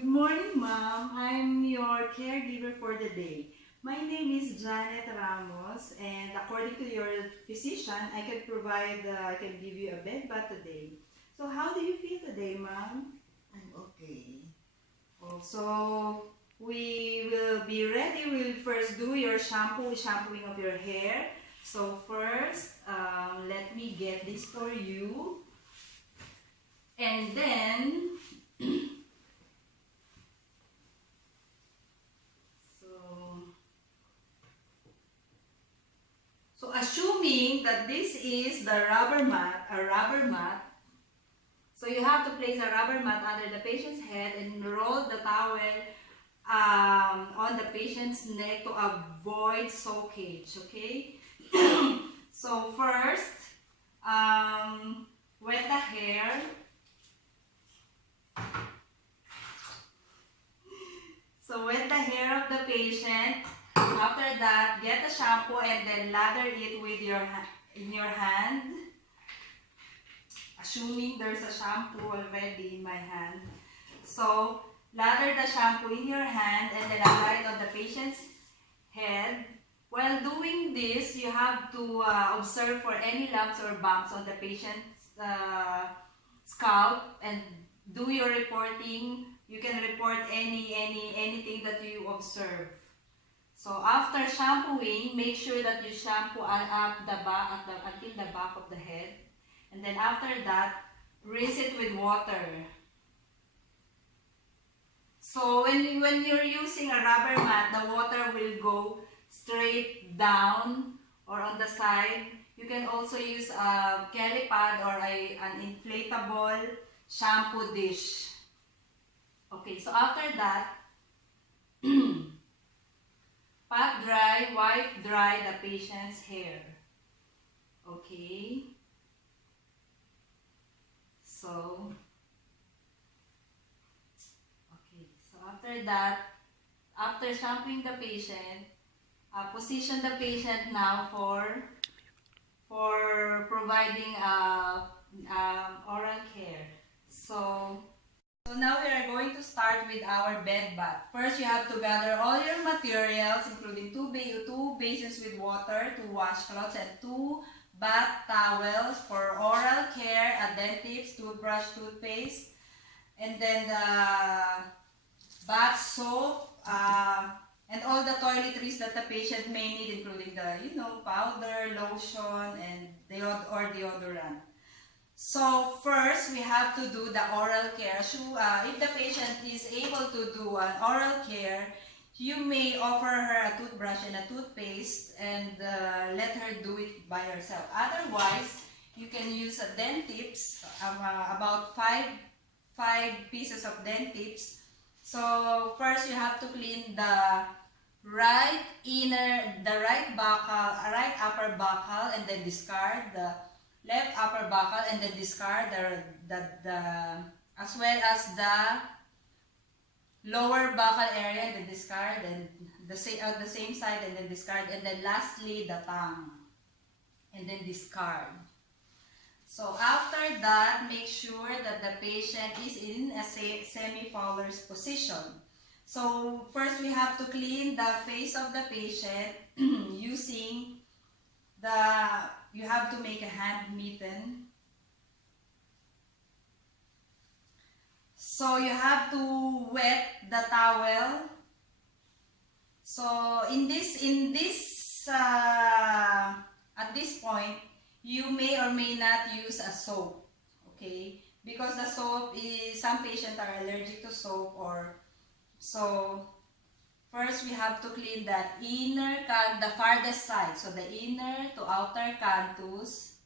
Good morning, Ma'am. I'm your caregiver for the day. My name is Janet Ramos, and according to your physician, I can give you a bed bath today. So how do you feel today, Ma'am? I'm okay. Also, we will be ready. We'll first do your shampooing of your hair. So first, let me get this for you. And then, So assuming that this is the rubber mat, so you have to place a rubber mat under the patient's head and roll the towel on the patient's neck to avoid soakage, okay? So first, wet the hair. So wet the hair of the patient. After that, get the shampoo and then lather it with in your hand. Assuming there's a shampoo already in my hand. So lather the shampoo in your hand and then apply it on the patient's head. While doing this, you have to observe for any lumps or bumps on the patient's scalp and do your reporting. You can report anything that you observe. So after shampooing, make sure that you shampoo up the back until the back of the head, and then after that, rinse it with water. So when you're using a rubber mat, the water will go straight down or on the side. You can also use a Kelly pad or an inflatable shampoo dish. Okay, so after that, pat dry, wipe dry the patient's hair. Okay. So after that, after shampooing the patient, position the patient now for providing oral care. So now we are going to start with our bed bath. First, you have to gather all your materials, including two basins with water, 2 washcloths, and 2 bath towels for oral care, a dentist, toothbrush, toothpaste, and then the bath soap, and all the toiletries that the patient may need, including the powder, lotion, and deodorant. So first, we have to do the oral care. So, if the patient is able to do an oral care, you may offer her a toothbrush and a toothpaste and let her do it by herself. Otherwise, you can use a dent tips, about 5 pieces of dent tips. So first, you have to clean the right upper buccal and then discard the left upper buccal and then discard as well as the lower buccal area and then discard, and the same side and then discard, and then lastly the tongue and then discard. So after that, make sure that the patient is in a semi-Fowler's position. So first we have to clean the face of the patient using you have to make a hand mitten. So you have to wet the towel. So at this point, you may or may not use a soap, okay? Because the soap some patients are allergic to soap, so first we have to clean the farthest side, so the inner to outer canthus,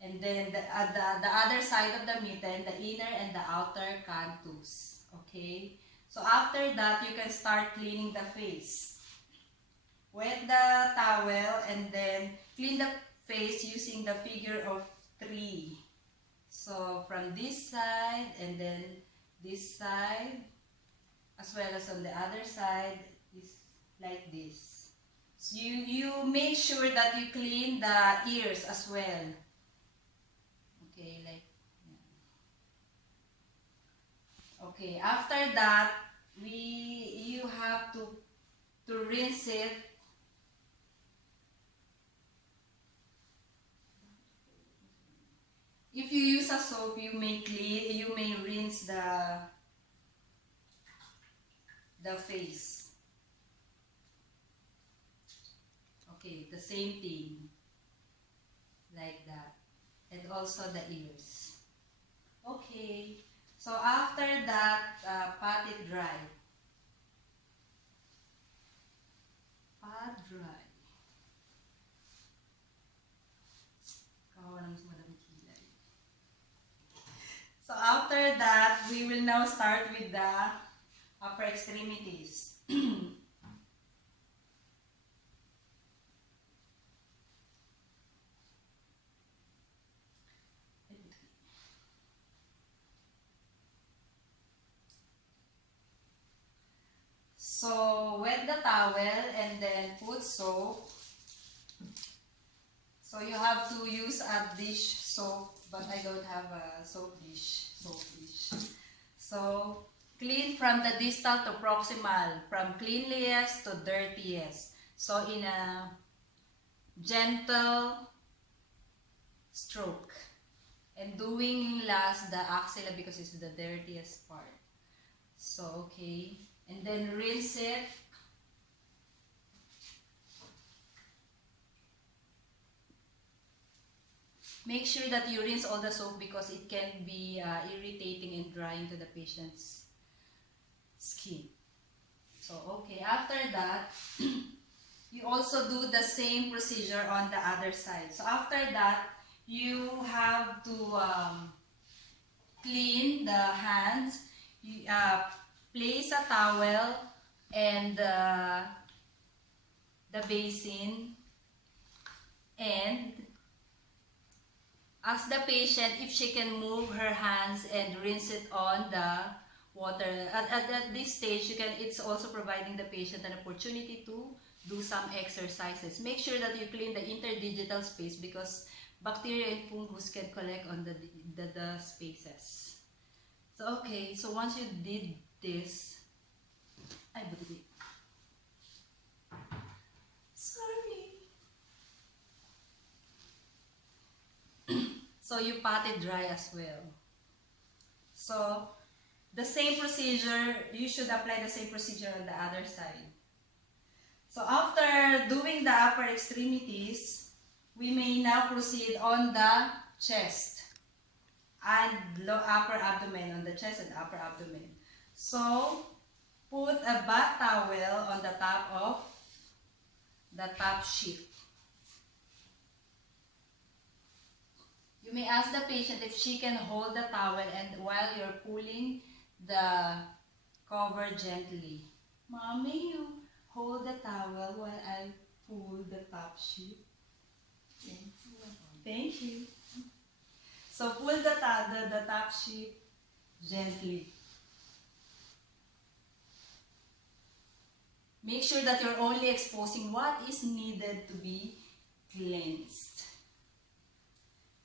and then the other side of the mitten, the inner and the outer canthus, okay? So after that, you can start cleaning the face. Wet the towel and then clean the face using the figure of 3. So from this side and then this side, as well as on the other side, is like this. So you make sure that you clean the ears as well. Okay, like Okay, after that, you have to rinse it. If you use a soap, you may rinse the face. Okay, the same thing, like that, and also the ears. Okay, so after that, pat it dry. Pat dry. Kawawa naman sa madaming kilay. So after that, we will now start with the upper extremities. So wet the towel and then put soap. So you have to use a dish soap, but I don't have a soap dish. So clean from the distal to proximal, from cleanliest to dirtiest. So in a gentle stroke. And doing last the axilla because it's the dirtiest part. So okay. And then rinse it. Make sure that you rinse all the soap because it can be irritating and drying to the patient's skin. So okay, after that, you also do the same procedure on the other side. So after that, you have to clean the hands. You, place a towel and the basin, and ask the patient if she can move her hands and rinse it on the water. At this stage, it's also providing the patient an opportunity to do some exercises. Make sure that you clean the interdigital space because bacteria and fungus can collect on the spaces. So okay, so once you did this, sorry. So you pat it dry as well. So the same procedure, you should apply the same procedure on the other side. So after doing the upper extremities, we may now proceed on the chest and upper abdomen, on the chest and upper abdomen. So put a bath towel on the top of the top sheet. You may ask the patient if she can hold the towel and while you're pulling the cover gently. Mommy, you hold the towel while I pull the top sheet. Thank you. So pull the top sheet gently. Make sure that you're only exposing what is needed to be cleansed.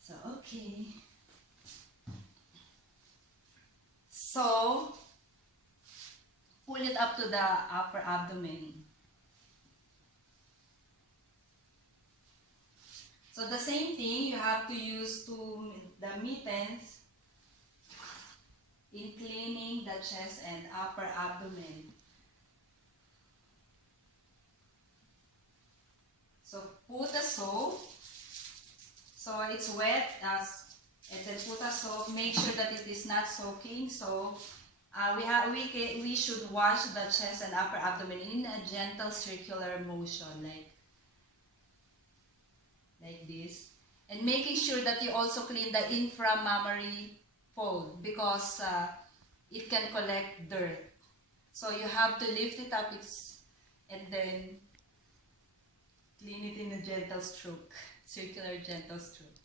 So, okay. So, pull it up to the upper abdomen. So, the same thing, you have to use the mittens in cleaning the chest and upper abdomen. So, put a soap. So it's wet, and then put a soap. Make sure that it is not soaking. So we should wash the chest and upper abdomen in a gentle circular motion, like this. And making sure that you also clean the inframammary fold because it can collect dirt. So you have to lift it up and then clean it in a gentle stroke. Circular gentle stroke.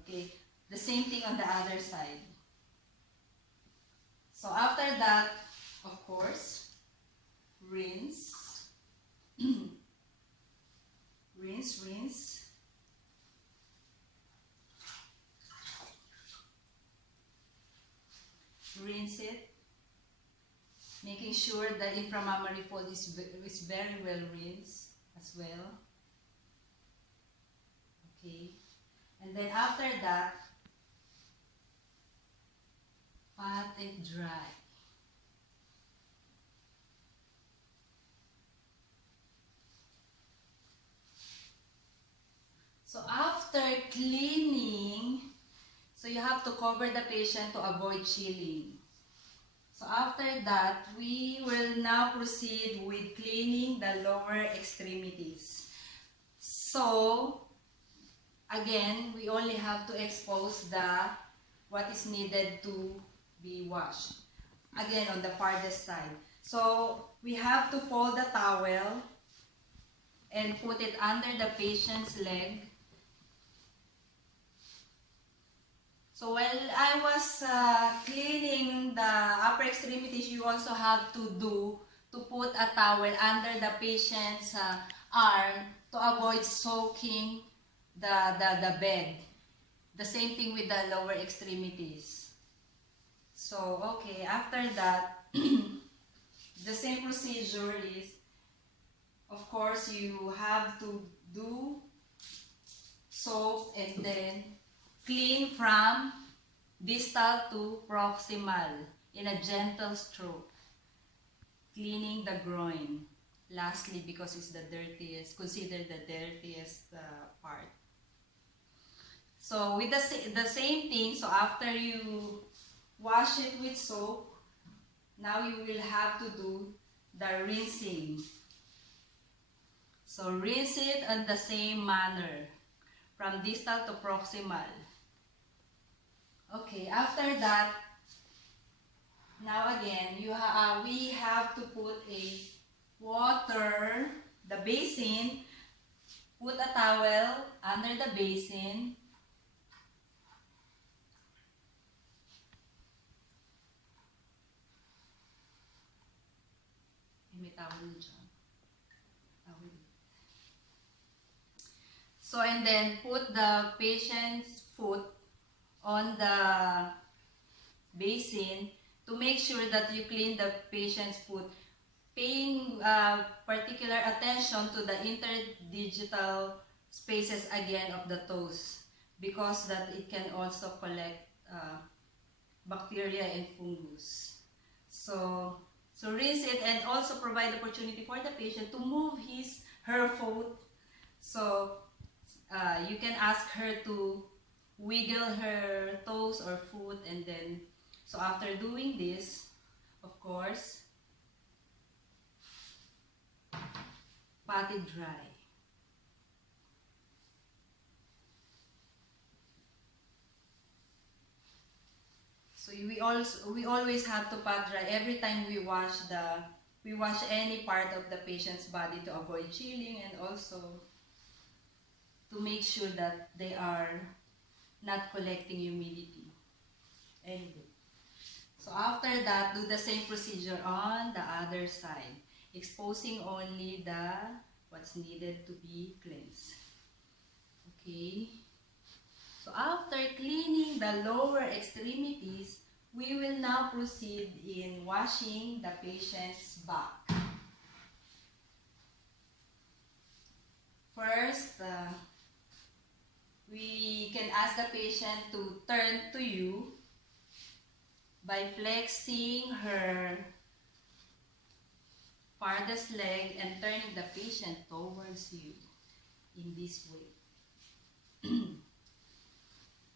Okay, the same thing on the other side. So after that, of course, rinse. rinse. Rinse it. Making sure the inframammary fold is very well rinsed as well. Okay. And then after that, pat it dry. So after cleaning, so you have to cover the patient to avoid chilling. So after that, we will now proceed with cleaning the lower extremities. So again, we only have to expose what is needed to be washed. Again, on the farthest side. So we have to fold the towel and put it under the patient's leg. So while I was cleaning the upper extremities, you also have to put a towel under the patient's arm to avoid soaking the bed. The same thing with the lower extremities. So, okay, after that, the same procedure is, of course, you have to do soak and then clean from distal to proximal in a gentle stroke, cleaning the groin. Lastly, because it's the dirtiest, considered the dirtiest part. So with the same thing, so after you wash it with soap, now you will have to do the rinsing. So rinse it in the same manner, from distal to proximal. Okay, after that, now again, we have to put a water, the basin, put a towel under the basin. May towel dyan. Towel. So, and then put the patient's foot on the basin to make sure that you clean the patient's foot, paying particular attention to the interdigital spaces again of the toes, because that it can also collect bacteria and fungus. So rinse it and also provide opportunity for the patient to move her foot. So you can ask her to wiggle her toes or foot, and then, so after doing this, of course, pat it dry. So we always have to pat dry every time we wash any part of the patient's body to avoid chilling, and also to make sure that they are not collecting humidity. Anyway. So after that, do the same procedure on the other side, exposing only what's needed to be cleansed. Okay. So after cleaning the lower extremities, we will now proceed in washing the patient's back. First, we can ask the patient to turn to you by flexing her farthest leg and turning the patient towards you in this way.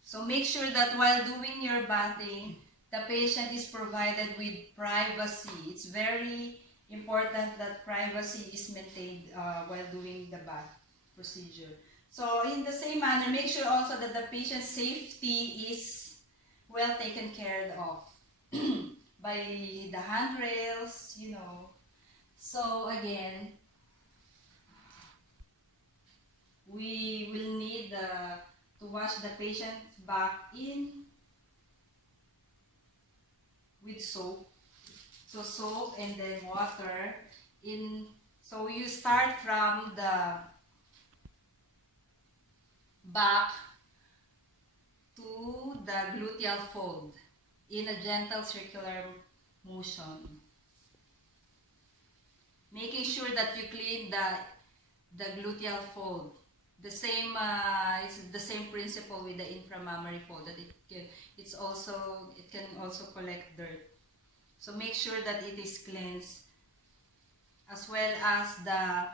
So make sure that while doing your bathing, the patient is provided with privacy. It's very important that privacy is maintained while doing the bath procedure. So in the same manner, make sure also that the patient's safety is well taken care of by the handrails, you know. So again, we will need to wash the patient's back with soap. So soap and then water. So you start from the back to the gluteal fold in a gentle circular motion. making sure that you clean the gluteal fold. The same is the same principle with the inframammary fold, that it can also collect dirt. So make sure that it is cleansed, as well as the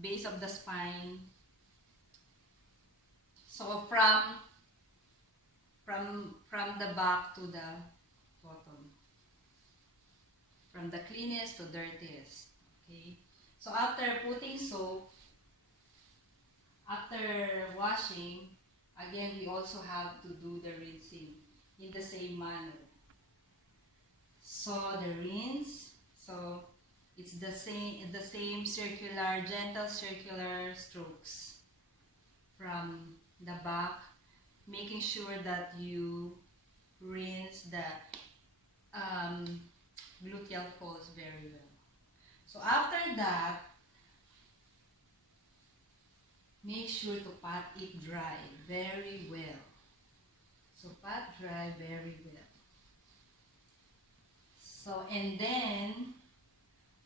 base of the spine. So from the back to the bottom, from the cleanest to dirtiest. Okay. So after putting soap, after washing, again we also have to do the rinsing in the same manner. So the rinse, so it's the same circular, gentle circular strokes from the back, making sure that you rinse the gluteal folds very well. So after that, make sure to pat it dry very well. So pat dry very well. So, and then,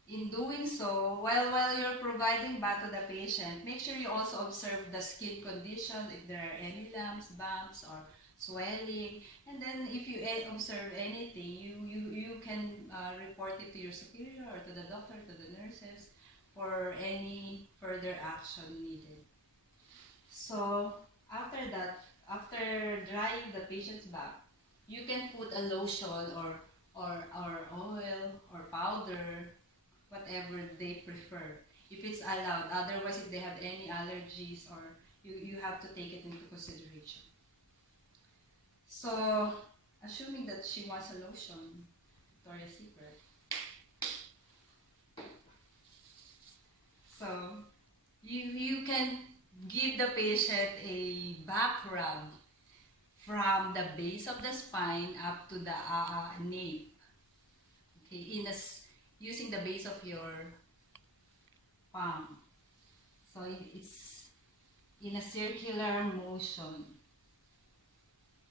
in doing so, while you're providing bath to the patient, make sure you also observe the skin condition, if there are any lumps, bumps, or swelling. And then if you observe anything, you can report it to your superior or to the doctor, to the nurses, for any further action needed. So after that, after drying the patient's back, you can put a lotion or oil or powder, whatever they prefer, if it's allowed. Otherwise, if they have any allergies, or you have to take it into consideration. So, assuming that she wants a lotion, Victoria's Secret. So, you can give the patient a back rub from the base of the spine up to the nape. Okay, using the base of your palm. So it's in a circular motion.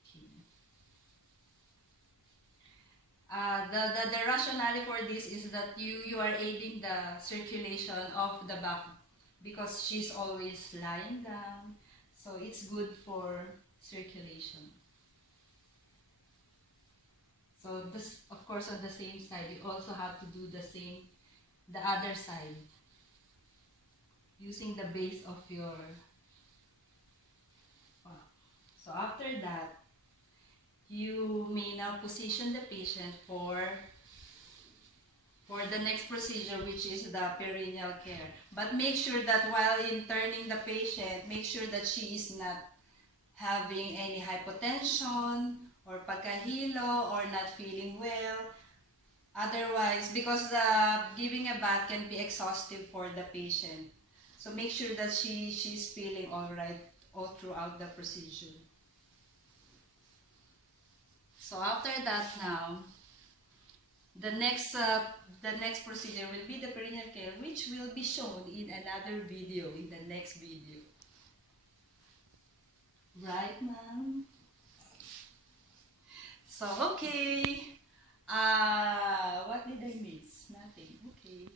Okay. The rationale for this is that you are aiding the circulation of the back, because she's always lying down. So it's good for circulation. So this, of course, on the same side, you also have to do the same, the other side, using the base of your palm. So after that, you may now position the patient for the next procedure, which is the perineal care. But make sure that while interning the patient, make sure that she is not having any hypotension or pagkahilo or not feeling well. Otherwise, because giving a bath can be exhaustive for the patient. So make sure that she's feeling alright all throughout the procedure. So after that now, the next procedure will be the perineal care, which will be shown in another video, in the next video. Right, ma'am? So, okay. What did I miss? Nothing. Okay.